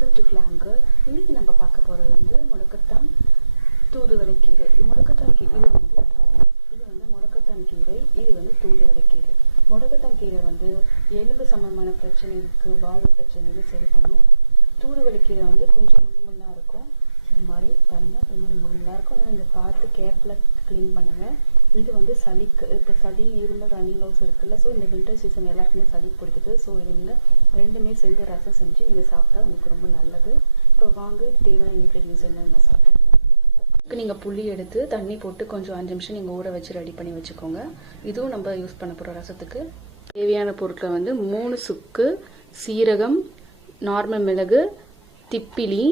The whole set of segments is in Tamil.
Welcome to கிளாங்கர். இன்னைக்கு நம்ம பார்க்க போகிறது வந்து முடக்கத்தான் தூதுவளை கீரை. முடக்கத்தான் கீரை இது வந்து முடக்கத்தான் கீரை, இது வந்து தூதுவளை கீரை. முடக்கத்தான் கீரை வந்து எலும்பு சம்பந்தமான பிரச்சனைக்கு, வாழ்வு பிரச்சனைக்கு சரி பண்ணும். தூதுவளை கீரை வந்து கொஞ்சம் முள்ளாக இருக்கும், இந்த மாதிரி பாருங்கள், கொஞ்சம் முள்ளாக இருக்கும். ஆனால் நீங்கள் பார்த்து கேர்ஃபுல்லாக க்ளீன் பண்ணுங்கள். இது வந்து சளிக்கு, இப்போ சளி இருமல் ரன்னிங் நோஸ் இருக்குல்ல, ஸோ இந்த வின்டர் சீசன் எல்லாருக்குமே சளி பிடிக்குது. ஸோ இது நீங்கள் ரெண்டுமே சேர்ந்து ரசம் செஞ்சு நீங்கள் சாப்பிட்டா உங்களுக்கு ரொம்ப நல்லது. இப்போ வாங்க தேவையான இன்க்ரீடியன்ஸ் என்னென்ன சாப்பிடுங்க. நீங்கள் புளி எடுத்து தண்ணி போட்டு கொஞ்சம் 5 நிமிஷம் நீங்கள் ஊற வச்சு ரெடி பண்ணி வச்சுக்கோங்க. இதுவும் நம்ம யூஸ் பண்ண போகிற ரசத்துக்கு தேவையான பொருட்களை வந்து 3 சுக்கு, சீரகம், நார்மல் மிளகு, திப்பிலி,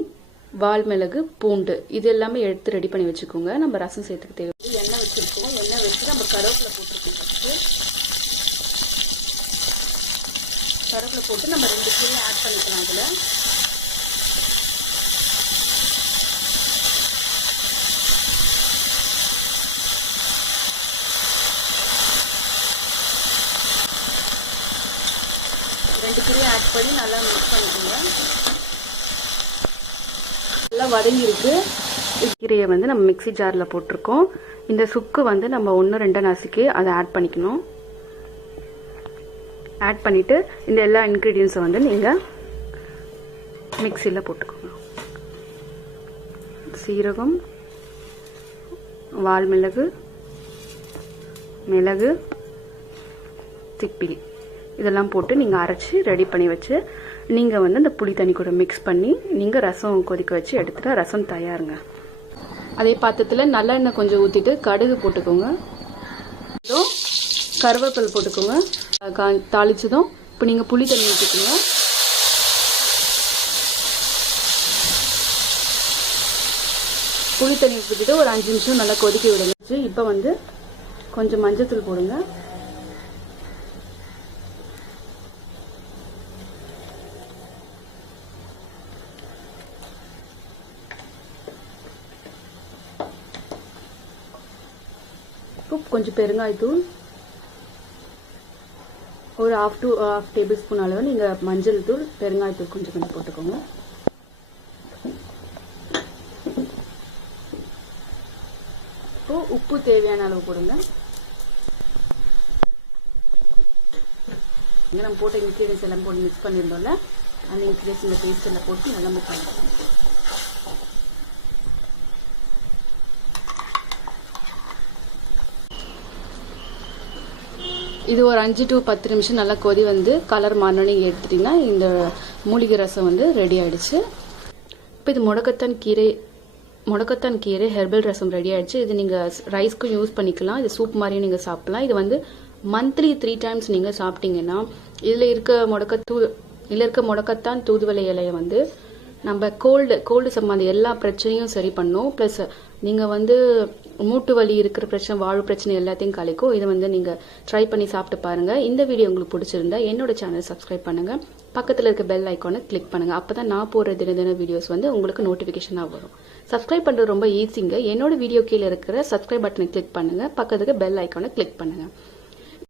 வால் மிளகு, பூண்டு, இது எல்லாமே எடுத்து ரெடி பண்ணி வச்சுக்கோங்க. நம்ம ரசம் சேர்த்துக்கு தேவை. எண்ணெய் வச்சுருக்கோம், எண்ணெய் வச்சு நம்ம கருவேப்பிலை போட்டிருக்கோம். ஃபஸ்ட்டு கருவேப்பிலை போட்டு நம்ம 2 கீரை ஆட் பண்ணிக்கலாம். அதில் ஆட் பண்ணி நல்லா மிக்ஸ் பண்ணிக்கோங்க. நல்லா வதங்கிருக்கு. கீரையை வந்து நம்ம மிக்ஸி ஜாரில் போட்டிருக்கோம். இந்த சுக்கு வந்து நம்ம 1-2 நசுக்கி அதை ஆட் பண்ணிக்கணும். ஆட் பண்ணிவிட்டு இந்த எல்லா இன்க்ரீடியன்ஸை வந்து நீங்கள் மிக்சியில் போட்டுக்கோங்க. சீரகம், வால் மிளகு, மிளகு, திப்பிலி இதெல்லாம் போட்டு நீங்கள் அரைச்சி ரெடி பண்ணி வச்சு நீங்கள் வந்து அந்த புளி தண்ணி கூட மிக்ஸ் பண்ணி நீங்கள் ரசம் கொதிக்க வச்சு எடுத்துகிட்டா ரசம் தயாருங்க. அதே பாத்திரத்தில் நல்லெண்ணெய் கொஞ்சம் ஊற்றிட்டு கடுகு போட்டுக்கோங்க, கருவேப்பிலை போட்டுக்கோங்க. தாளிச்சதும் இப்போ நீங்கள் புளி தண்ணி ஊற்றிக்கோங்க. புளி தண்ணி ஊற்றிட்டு ஒரு 5 நிமிஷம் நல்லா கொதிக்க விடுங்க. இப்போ வந்து கொஞ்சம் மஞ்சத்தூள் போடுங்க. கொஞ்சம் பெருங்காயத்தூள், ஒரு 1/2 டேபிள் ஸ்பூன் அளவு நீங்கள் மஞ்சள் தூள், பெருங்காயத்தூள் கொஞ்சம் போட்டுக்கோங்க. இப்போ உப்பு தேவையான அளவு போடுங்க. நம்ம போட்ட இன்க்ரீடியன்ஸ் எல்லாம் போட்டு மிக்ஸ் பண்ணியிருந்தோம்ல, அந்த இன்க்ரீடியன்ஸ் இந்த பேஸ்ட் எல்லாம் போட்டு நல்லா மிக்ஸ் பண்ணிக்கோங்க. இது ஒரு 5 to 10 நிமிஷம் நல்லா கொதி வந்து கலர் மாறினோன்னு நீங்கள் எடுத்துட்டிங்கன்னா இந்த மூலிகை ரசம் வந்து ரெடி ஆகிடுச்சு. இப்போ இது முடக்கத்தான் கீரை ஹெர்பல் ரசம் ரெடி ஆகிடுச்சு. இது நீங்கள் ரைஸ்க்கும் யூஸ் பண்ணிக்கலாம், இது சூப் மாதிரியும் நீங்கள் சாப்பிட்லாம். இது வந்து மந்த்லி 3 டைம்ஸ் நீங்கள் சாப்பிட்டீங்கன்னா இதில் இருக்க முடக்கத்தான் தூதுவளை இலையை வந்து நம்ம கோல்டு சம்பந்த எல்லா பிரச்சனையும் சரி பண்ணும். ப்ளஸ் நீங்கள் வந்து மூட்டு வலி இருக்கிற பிரச்சனை, வாழ்வு பிரச்சனை எல்லாத்தையும் கலைக்கும். இதை வந்து நீங்கள் ட்ரை பண்ணி சாப்பிட்டு பாருங்கள். இந்த வீடியோ உங்களுக்கு பிடிச்சிருந்தா என்னோட சேனல் சப்ஸ்கிரைப் பண்ணுங்கள், பக்கத்தில் இருக்க பெல் ஐக்கானை கிளிக் பண்ணுங்கள். அப்போ தான் நான் போடுற தின வீடியோஸ் வந்து உங்களுக்கு நோட்டிஃபிகேஷனாக வரும். சப்ஸ்கிரைப் பண்ணுறது ரொம்ப ஈஸிங்க. என்னோட வீடியோ கீழே இருக்கிற சப்ஸ்கிரைப் பட்டனை கிளிக் பண்ணுங்கள், பக்கத்துக்கு பெல் ஐக்கானை கிளிக் பண்ணுங்கள்.